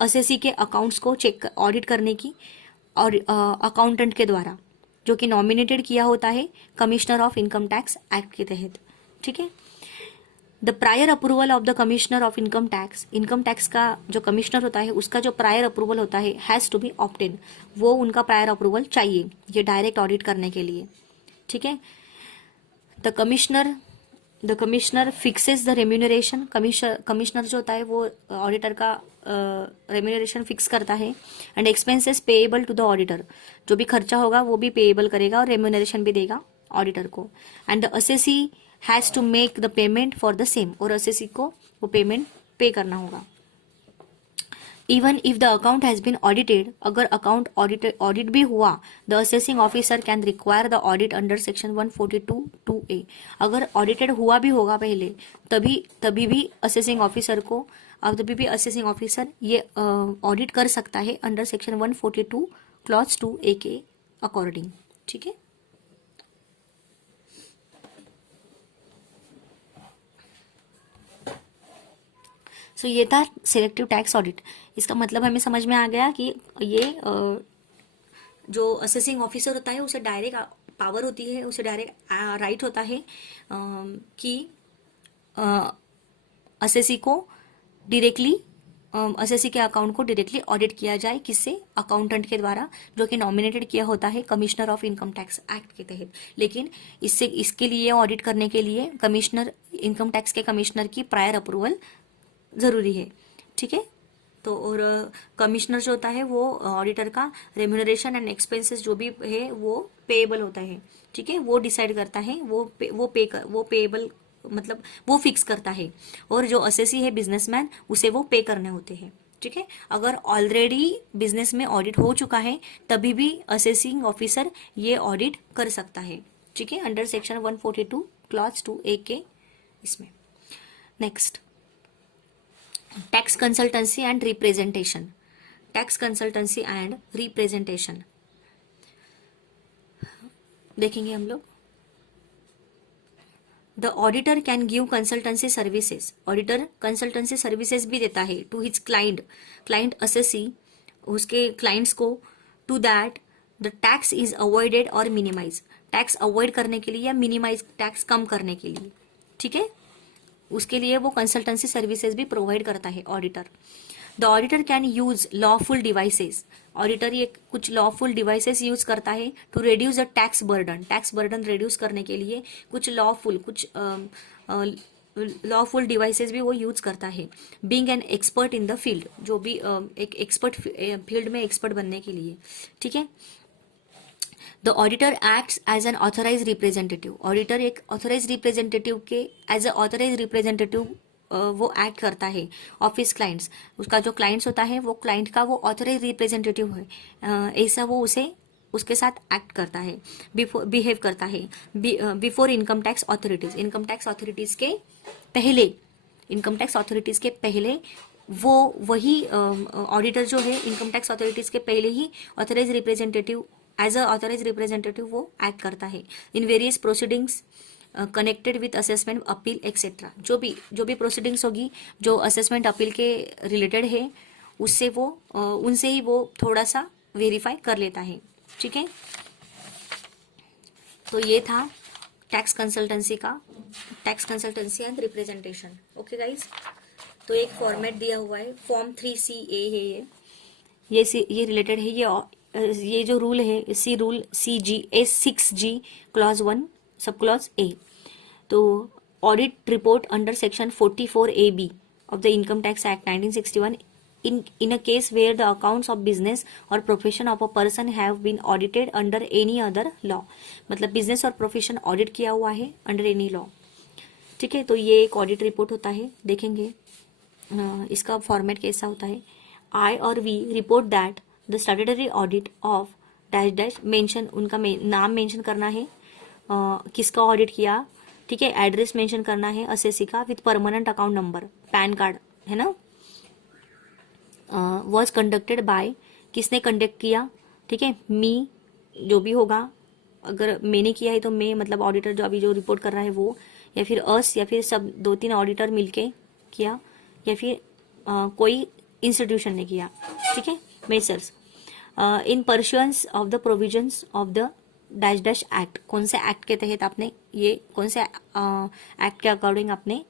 असेसी के अकाउंट्स को चेक ऑडिट करने की, और अकाउंटेंट के द्वारा, जो कि नॉमिनेटेड किया होता है commissioner of income tax act के तहत, ठीक है। The prior approval of the commissioner of income tax का जो कमिश्नर होता है उसका जो प्रायर अप्रूवल होता है हैज़ टू बी ऑब्टेन, वो उनका प्रायर अप्रूवल चाहिए ये डायरेक्ट ऑडिट करने के लिए, ठीक है। The commissioner fixes the remuneration, commissioner जो होता है वो ऑडिटर का रेम्यूनरेशन फिक्स करता है, and expenses payable to the auditor, जो भी खर्चा होगा वो भी पेएबल करेगा और रेम्यूनरेशन भी देगा ऑडिटर को, and the assessee has to make the payment for the same, और असेसी को वो पेमेंट पे करना होगा। Even if the account has been audited, अगर अकाउंट ऑडिट भी हुआ, the assessing officer can require the audit under section 142(2)(a). अगर ऑडिटेड हुआ भी होगा पहले, तभी तभी भी असेसिंग ऑफिसर को, अब तभी भी असेसिंग ऑफिसर ये ऑडिट कर सकता है अंडर सेक्शन 142(2)(a) के अकॉर्डिंग। ठीक है, सो ये था सिलेक्टिव टैक्स ऑडिट। इसका मतलब हमें समझ में आ गया कि ये जो असेसिंग ऑफिसर होता है उसे डायरेक्ट पावर होती है, उसे डायरेक्ट राइट होता है कि असेसी को डायरेक्टली, असेसी के अकाउंट को डायरेक्टली ऑडिट किया जाए, किससे, अकाउंटेंट के द्वारा, जो कि नॉमिनेटेड किया होता है commissioner of income tax act के तहत। लेकिन इसके लिए ऑडिट करने के लिए कमिश्नर, इनकम टैक्स के कमिश्नर की प्रायर अप्रूवल जरूरी है। ठीक है, तो और कमिश्नर जो होता है वो ऑडिटर का रेम्यूनरेशन एंड एक्सपेंसेस जो भी है वो पेएबल होता है। ठीक है, वो डिसाइड करता है, वो पेएबल मतलब वो फिक्स करता है, और जो असेसी है बिजनेसमैन, उसे वो पे करने होते हैं। ठीक है, अगर ऑलरेडी बिजनेस में ऑडिट हो चुका है तभी भी असेसिंग ऑफिसर ये ऑडिट कर सकता है। ठीक है, अंडर सेक्शन 142(2)(a) के इसमें। Next, tax consultancy and representation. Tax consultancy and representation देखेंगे हम लोग। The auditor can give consultancy services, auditor consultancy services भी देता है टू हिज क्लाइंट असेसी, उसके क्लाइंट्स को, to that the tax is avoided और मिनिमाइज, टैक्स अवॉइड करने के लिए या मिनिमाइज टैक्स कम करने के लिए। ठीक है, उसके लिए वो कंसल्टेंसी सर्विसेज भी प्रोवाइड करता है auditor. The auditor can use lawful devices, auditor ये कुछ लॉफुल डिवाइसेस यूज करता है to reduce the tax burden reduce करने के लिए कुछ लॉफुल डिवाइसेस भी वो यूज करता है। Being an expert in the field, जो भी एक एक्सपर्ट फील्ड में एक्सपर्ट बनने के लिए। ठीक है, the auditor acts as an authorise representative, auditor एक ऑथराइज रिप्रेजेंटेटिव के एज अ ऑथराइज रिप्रेजेंटेटिव वो एक्ट करता है ऑफिस क्लाइंट्स, उसका जो क्लाइंट्स होता है वो क्लाइंट का वो ऑथराइज रिप्रेजेंटेटिव है, ऐसा वो उसे उसके साथ एक्ट करता है, बिहेव करता है before income tax authorities, income tax authorities के पहले, इनकम टैक्स अथॉरिटीज के पहले वो वही ऑडिटर जो है इनकम टैक्स अथॉरिटीज के पहले ही authorise representative, as a authorise representative वो एक्ट करता है in various proceedings connected with assessment appeal etcetera, जो भी प्रोसीडिंग्स होगी जो असेसमेंट अपील के रिलेटेड है, उससे वो उनसे ही वो थोड़ा सा वेरीफाई कर लेता है। ठीक है, तो ये था टैक्स कंसल्टेंसी का, tax consultancy and representation. Okay guys, तो एक फॉर्मेट दिया हुआ है, फॉर्म 3CA है ये रिलेटेड है, ये जो रूल है सी रूल CG 6G clause 1 सब क्लॉज ए। तो audit report under section 44AB of the income tax act 1961 in a case where the accounts of business or profession of a person have been audited under any other law, मतलब बिजनेस और प्रोफेशन ऑडिट किया हुआ है अंडर एनी लॉ। ठीक है, तो ये एक ऑडिट रिपोर्ट होता है, देखेंगे इसका फॉर्मेट कैसा होता है। आई और we report that the statutory audit of dash dash, mention उनका नाम मेंशन करना है, किसका ऑडिट किया। ठीक है, एड्रेस मेंशन करना है असेसी का with permanent account number, pan card है ना। वॉज कंडक्टेड बाय, किसने कंडक्ट किया। ठीक है, मी जो भी होगा, अगर मैंने किया है तो मैं मतलब ऑडिटर जो अभी जो रिपोर्ट कर रहा है वो, या फिर अस, या फिर सब 2-3 ऑडिटर मिलके किया, या फिर कोई इंस्टीट्यूशन ने किया। ठीक है, messrs in परस्यूएंस of the provisions of the dash dash act, कौन से एक्ट के तहत आपने ये, कौन से एक्ट के अकॉर्डिंग आपने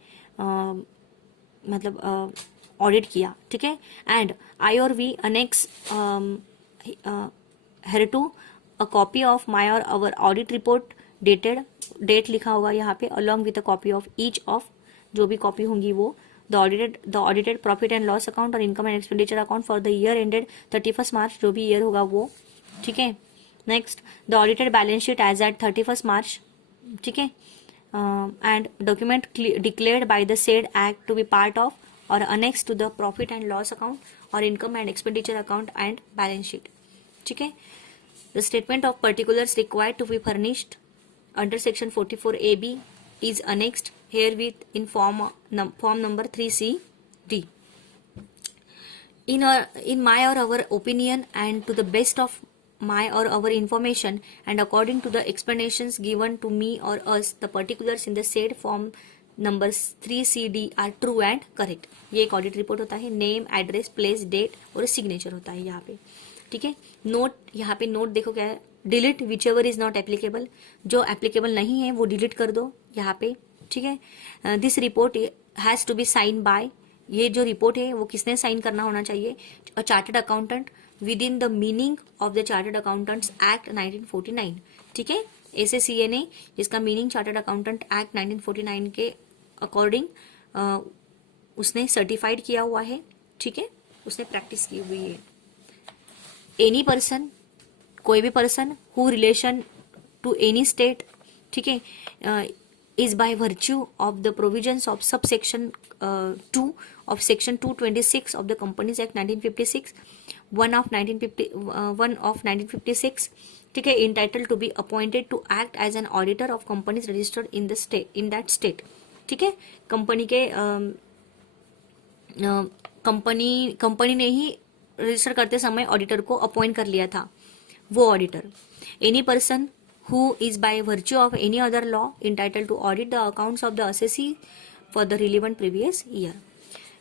मतलब ऑडिट किया। ठीक है, एंड आई और we annex here to a copy of my और our audit report dated, date लिखा होगा यहाँ पे, along with a copy of each of, जो भी कॉपी होंगी वो, the audited profit and loss account और income and expenditure account for the year ended 31 March, जो भी ईयर होगा वो। ठीक है, next the audited balance sheet as at 31 March. ठीक है, and document declared by the said act to be part of और annex to the profit and loss account और income and expenditure account and balance sheet. ठीक है. The statement of particulars required to be furnished under section 44AB is annexed herewith in form number 3CD. In my or our opinion and to the best of my or our information and according to the explanations given to me or us, the particulars in the said form numbers 3CD are true and correct. ये एक ऑडिट रिपोर्ट होता है. नेम, एड्रेस, प्लेस, डेट और सिग्नेचर होता है यहाँ पे. ठीक है. नोट, यहाँ पे नोट देखो क्या है, delete which ever is not applicable. जो एप्लीकेबल नहीं है वो डिलीट कर दो यहाँ पे. ठीक है. This report has to be sign by. ये जो रिपोर्ट है वो किसने साइन करना होना चाहिए? अ chartered accountant with in the meaning of the chartered accountants act 1949. ठीक है. SACA ने, जिसका मीनिंग चार्टर्ड अकाउंटेंट एक्ट 1949 के अकॉर्डिंग उसने सर्टिफाइड किया हुआ है. ठीक है. उसने प्रैक्टिस की हुई है. एनी पर्सन, कोई भी person who relation to any state, ठीक है, is by virtue of the provisions of subsection 2 of section 226 of the Companies Act 1956, 1 of 1956, ठीक है, entitled to be appointed to act as an auditor of companies registered in the state, in that state. ठीक है. कंपनी के कंपनी ने ही रजिस्टर करते समय ऑडिटर को अपॉइंट कर लिया था, वो auditor. Any person who is by virtue of any other law entitled to audit the accounts of the assessee for the relevant previous year.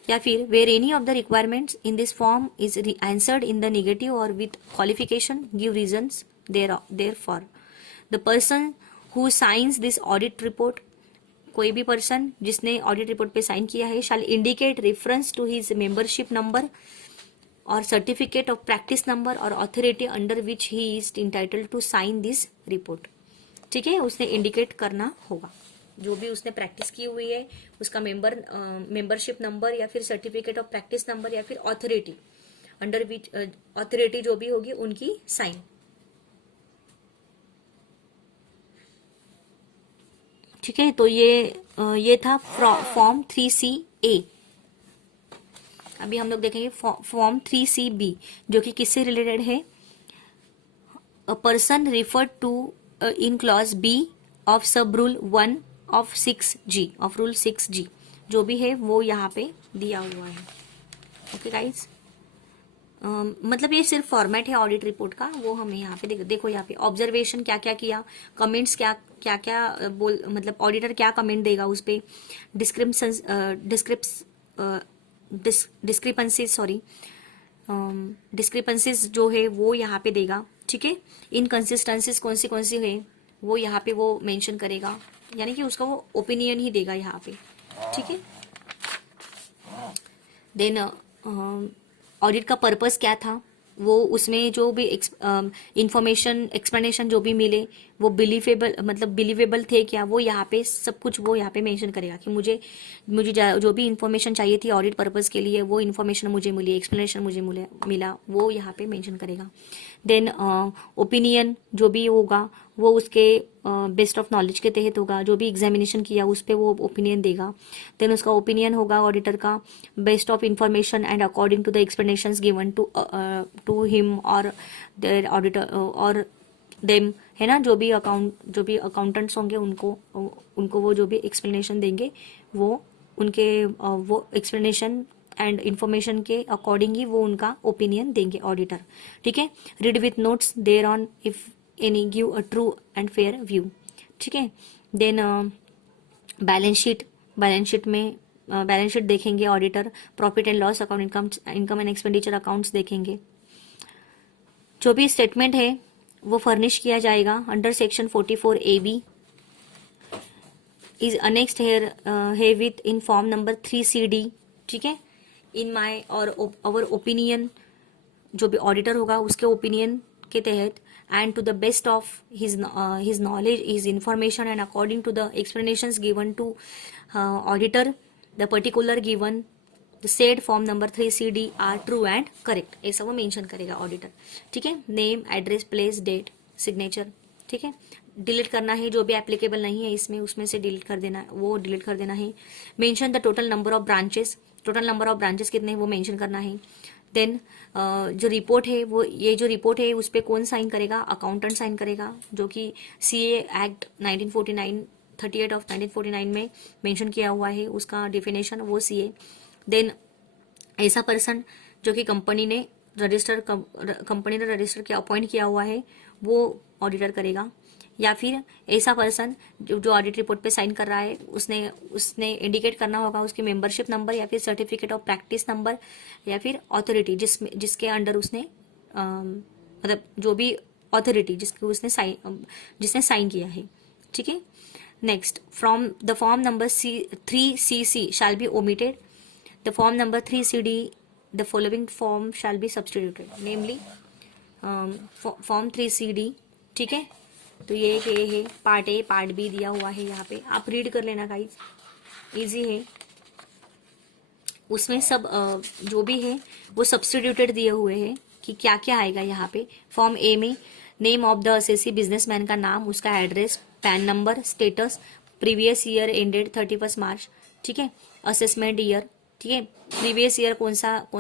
या फिर where any of the requirements in this form is answered in the negative or with qualification, give reasons therefore. The person who signs this audit report, कोई भी पर्सन जिसने ऑडिट रिपोर्ट पे साइन किया है, shall indicate reference to his membership number और सर्टिफिकेट ऑफ प्रैक्टिस नंबर और authority under which he is entitled to sign this report. ठीक है. उसने इंडिकेट करना होगा जो भी उसने प्रैक्टिस की हुई है, उसका मेंबरशिप नंबर या फिर सर्टिफिकेट ऑफ प्रैक्टिस नंबर या फिर अथॉरिटी अंडर विच, अथॉरिटी जो भी होगी उनकी साइन. ठीक है. तो ये था फॉर्म 3CA. अभी हम लोग देखेंगे फॉर्म 3CB जो कि किससे रिलेटेड है? A person referred to in clause B of sub rule 1 of 6G of rule 6G जो भी है वो यहाँ पे दिया हुआ है. Okay guys. मतलब ये सिर्फ फॉर्मेट है ऑडिट रिपोर्ट का, वो हमें यहाँ पे देखो यहाँ पे ऑब्जर्वेशन क्या क्या किया, कमेंट्स क्या क्या बोल, मतलब ऑडिटर क्या कमेंट देगा उस पर, डिस्क्रिपेंसीज जो है वो यहाँ पे देगा. ठीक है. इनकंसिस्टेंसीज कौन सी है वो यहाँ पे वो मेंशन करेगा, यानी कि उसका वो ओपिनियन ही देगा यहाँ पे. ठीक है. देन ऑडिट का पर्पस क्या था, वो उसमें जो भी इंफॉर्मेशन एक्सप्लेनेशन जो भी मिले वो बिलीवेबल थे क्या, वो यहाँ पे सब कुछ वो यहाँ पे मेंशन करेगा कि मुझे जो भी इंफॉर्मेशन चाहिए थी ऑडिट पर्पस के लिए वो इंफॉर्मेशन मुझे मिली, एक्सप्लेनेशन मुझे मिला, वो यहाँ पे मेंशन करेगा. देन ओपिनियन जो भी होगा वो उसके बेस्ट ऑफ नॉलेज के तहत होगा, जो भी एग्जामिनेशन किया उस पर वो ओपिनियन देगा. देन उसका ओपिनियन होगा ऑडिटर का best of information and according to the explanations given to him और देयर ऑडिटर और देम, है ना, जो भी अकाउंटेंट्स होंगे उनको वो जो भी एक्सप्लेनेशन देंगे वो उनके वो एक्सप्लेनेशन एंड इन्फॉर्मेशन के अकॉर्डिंग ही वो उनका ओपिनियन देंगे ऑडिटर. ठीक है. Read with notes thereon if any give a true and fair view. ठीक है. देन बैलेंस शीट में बैलेंस शीट देखेंगे auditor, profit and loss account, income and expenditure accounts देखेंगे. जो भी स्टेटमेंट है वो फर्निश किया जाएगा under section 44AB is annexed है within form number 3CD. ठीक है. इन माय और अवर ओपिनियन, जो भी ऑडिटर होगा उसके ओपिनियन के तहत and to the best of his knowledge, his information and according to the explanations given to auditor, the particular given the said form number 3CD are true and correct, ऐसा वो मेंशन करेगा ऑडिटर. ठीक है. Name, address, place, date, signature. ठीक है. डिलीट करना है जो भी एप्लीकेबल नहीं है इसमें, उसमें से डिलीट कर देना, वो डिलीट कर देना है. Mention the total number of branches total number of branches कितने हैं वो मेंशन करना है। देन जो रिपोर्ट है वो, ये जो रिपोर्ट है उस पर कौन साइन करेगा, अकाउंटेंट साइन करेगा, जो कि सीए एक्ट 1949 38 ऑफ 1949 में मेंशन किया हुआ है, उसका डिफिनेशन वो सीए। देन ऐसा पर्सन जो कि कंपनी ने रजिस्टर किया, अपॉइंट किया हुआ है, वो ऑडिटर करेगा। या फिर ऐसा पर्सन जो ऑडिट रिपोर्ट पे साइन कर रहा है, उसने उसने इंडिकेट करना होगा उसकी मेंबरशिप नंबर या फिर सर्टिफिकेट ऑफ प्रैक्टिस नंबर या फिर अथॉरिटी जिसके अंडर उसने मतलब जो भी अथॉरिटी जिसने साइन किया है। ठीक है। Next, from the form number 3CC shall be omitted, the form number 3CD the following form shall be substituted, namely form 3CD। ठीक है। तो ये है पार्ट ए, पार्ट बी दिया हुआ है यहाँ पे, आप रीड कर लेना गाइज, इजी है। उसमें सब जो भी है वो सब्सटीट्यूटेड दिए हुए हैं कि क्या क्या आएगा यहाँ पे। फॉर्म ए में name of the assessee businessman का नाम, उसका address, pan number, status, previous year ended 31 March. ठीक है। असेसमेंट ईयर, ठीक है, प्रीवियस ईयर कौन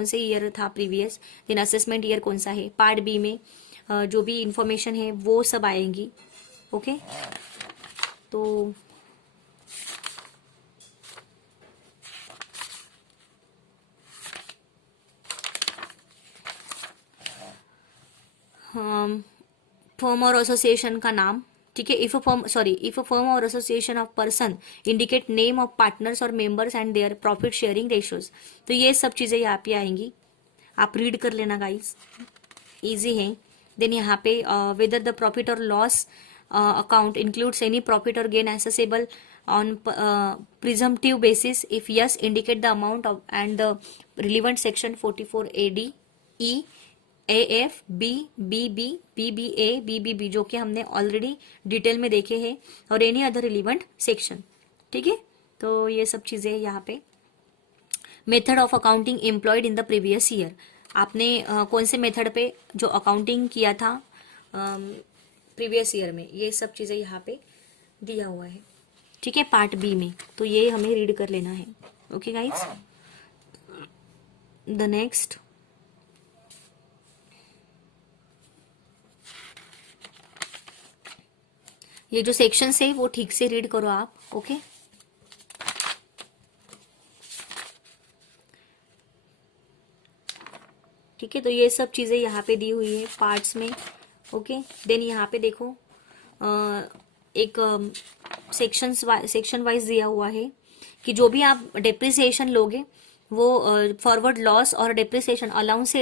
से ईयर था प्रीवियस, देन असेसमेंट ईयर कौन सा है। पार्ट बी में जो भी इंफॉर्मेशन है वो सब आएंगी। ओके। तो फर्म और एसोसिएशन का नाम, ठीक है। इफ अ फर्म और association of person indicate name of partners और members and their profit sharing ratios. तो ये सब चीजें यहाँ पे आएंगी, आप रीड कर लेना गाइस, इजी है। देन यहाँ पे वेदर द प्रॉफिट और loss account includes any profit और gain assessable on presumptive basis, if yes indicate the amount of and the relevant section 44 AD E AF BBB BBA BBB जो कि हमने ऑलरेडी डिटेल में देखे हैं, और एनी अदर रिलीवेंट सेक्शन। ठीक है। तो ये सब चीजें यहाँ पे। Method of accounting employed in the previous year, आपने कौन से मेथड पे जो अकाउंटिंग किया था प्रीवियस ईयर में, ये सब चीजें यहाँ पे दिया हुआ है। ठीक है। पार्ट बी में तो ये हमें रीड कर लेना है। Okay guys. द नेक्स्ट, ये जो सेक्शन है वो ठीक से रीड करो आप। ओके। ठीक है। तो ये सब चीजें यहाँ पे दी हुई है पार्ट्स में। ओके। देन यहाँ पे देखो एक सेक्शन वाइज दिया हुआ है कि जो भी आप डेप्रिसिएशन लोगे वो फॉरवर्ड लॉस और डेप्रिसिएशन अलाउंस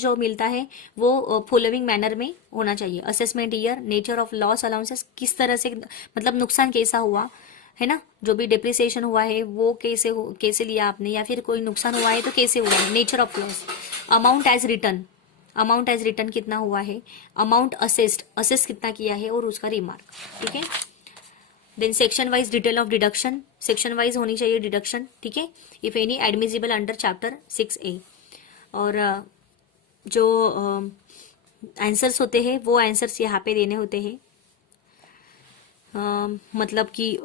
जो मिलता है वो फॉलोइंग मैनर में होना चाहिए। Assessment year, nature of loss allowances, किस तरह से मतलब नुकसान कैसा हुआ है ना, जो भी डेप्रिसिएशन हुआ है वो कैसे लिया आपने, या फिर कोई नुकसान हुआ है तो कैसे हुआ है। Nature of loss, amount as return कितना हुआ है, अमाउंट असेस कितना किया है, और उसका रिमार्क। ठीक है। Then section wise detail of deduction, section wise होनी चाहिए डिडक्शन। ठीक है। If any admissible under chapter 6A। और जो आंसर्स होते हैं वो आंसर्स यहाँ पे देने होते हैं, मतलब कि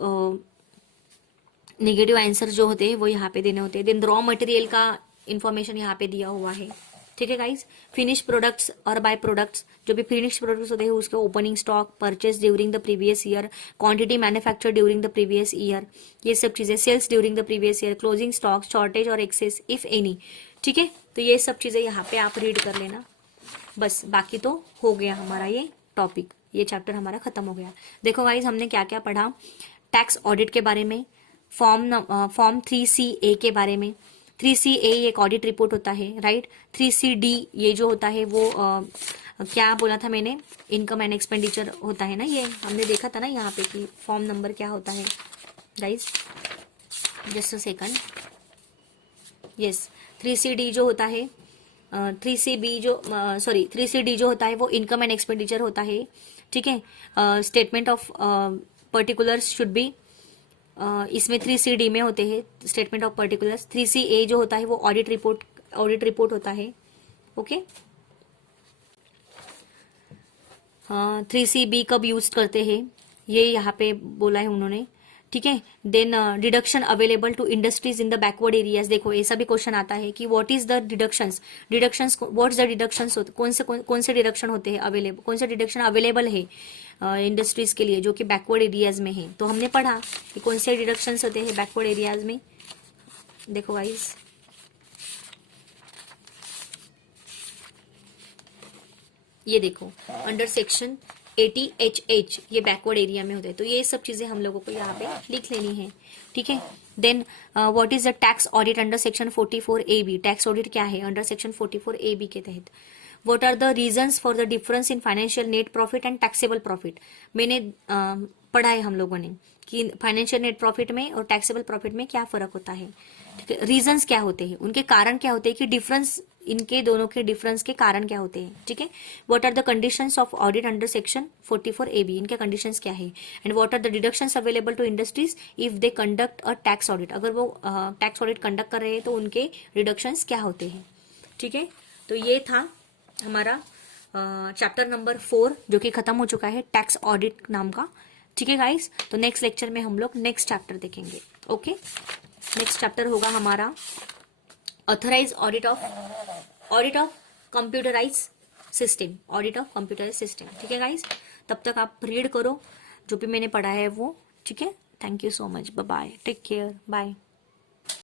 नेगेटिव आंसर जो होते हैं वो यहाँ पे देने होते हैं। देन रॉ मटेरियल का इंफॉर्मेशन यहाँ पे दिया हुआ है। ठीक है गाइज। फिनिश प्रोडक्ट्स और बाय प्रोडक्ट्स, जो भी फिनिश प्रोडक्ट्स होते हैं उसके opening stock, purchase during the previous year, quantity manufacture during the previous year, ये सब चीजें, sales during the previous year, closing stock, shortage और एक्सेस इफ एनी। ठीक है। तो ये सब चीजें यहाँ पे आप रीड कर लेना बस। बाकी तो हो गया हमारा ये टॉपिक, ये चैप्टर हमारा खत्म हो गया। देखो गाइज हमने क्या क्या पढ़ा। टैक्स ऑडिट के बारे में, फॉर्म 3CA के बारे में। 3CA एक ऑडिट रिपोर्ट होता है, राइट। 3CD ये जो होता है वो क्या बोला था मैंने, इनकम एंड एक्सपेंडिचर होता है ना, ये हमने देखा था ना यहाँ पे कि फॉर्म नंबर क्या होता है guys, just a second. Yes, 3CD जो होता है 3CD जो होता है वो इनकम एंड एक्सपेंडिचर होता है। ठीक है। Statement of particulars should be, इसमें 3CD में होते हैं स्टेटमेंट ऑफ पर्टिकुलर्स। 3CA जो होता है वो ऑडिट रिपोर्ट होता है। ओके। 3CB कब यूज करते हैं ये यहाँ पे बोला है उन्होंने, ठीक है। Then deduction available to industries in the backward areas, देखो ऐसा भी क्वेश्चन आता है कि what is the deductions what's the deductions होते, कौन से डिडक्शन होते हैं अवेलेबल, कौन से डिडक्शन अवेलेबल है इंडस्ट्रीज के लिए जो कि बैकवर्ड एरियाज में है। तो हमने पढ़ा कि कौन से डिडक्शंस होते हैं बैकवर्ड एरियाज में। देखो गाइस, ये देखो अंडर सेक्शन 80HH ये बैकवर्ड एरिया में होते हैं। तो ये सब चीजें हम लोगों को यहाँ पे लिख लेनी है, ठीक है। Then what is the tax audit under section 44AB, tax audit क्या है अंडर सेक्शन 44AB के तहत। What are the reasons for the difference in financial net profit and taxable profit, मैंने पढ़ा है हम लोगों ने कि फाइनेंशियल नेट प्रॉफिट में और टैक्सेबल प्रॉफिट में क्या फर्क होता है, ठीक है। रीजंस क्या होते हैं, उनके कारण क्या होते हैं, कि डिफरेंस, इनके दोनों के डिफरेंस के कारण क्या होते हैं, ठीक है। What are the conditions of audit under section 44AB, इनके कंडीशंस क्या है। And what are the deductions available to industries if they conduct a tax audit, अगर वो टैक्स ऑडिट कंडक्ट कर रहे हैं तो उनके डिडक्शंस क्या होते हैं, ठीक है। तो ये था हमारा चैप्टर नंबर 4 जो कि खत्म हो चुका है टैक्स ऑडिट नाम का, ठीक है गाइस। तो नेक्स्ट लेक्चर में हम लोग नेक्स्ट चैप्टर देखेंगे, ओके। नेक्स्ट चैप्टर होगा हमारा authorise audit of computerise system, audit of computerise system, ठीक है गाइस। तब तक आप रीड करो जो भी मैंने पढ़ा है वो, ठीक है। Thank you so much, bye bye, take care, bye.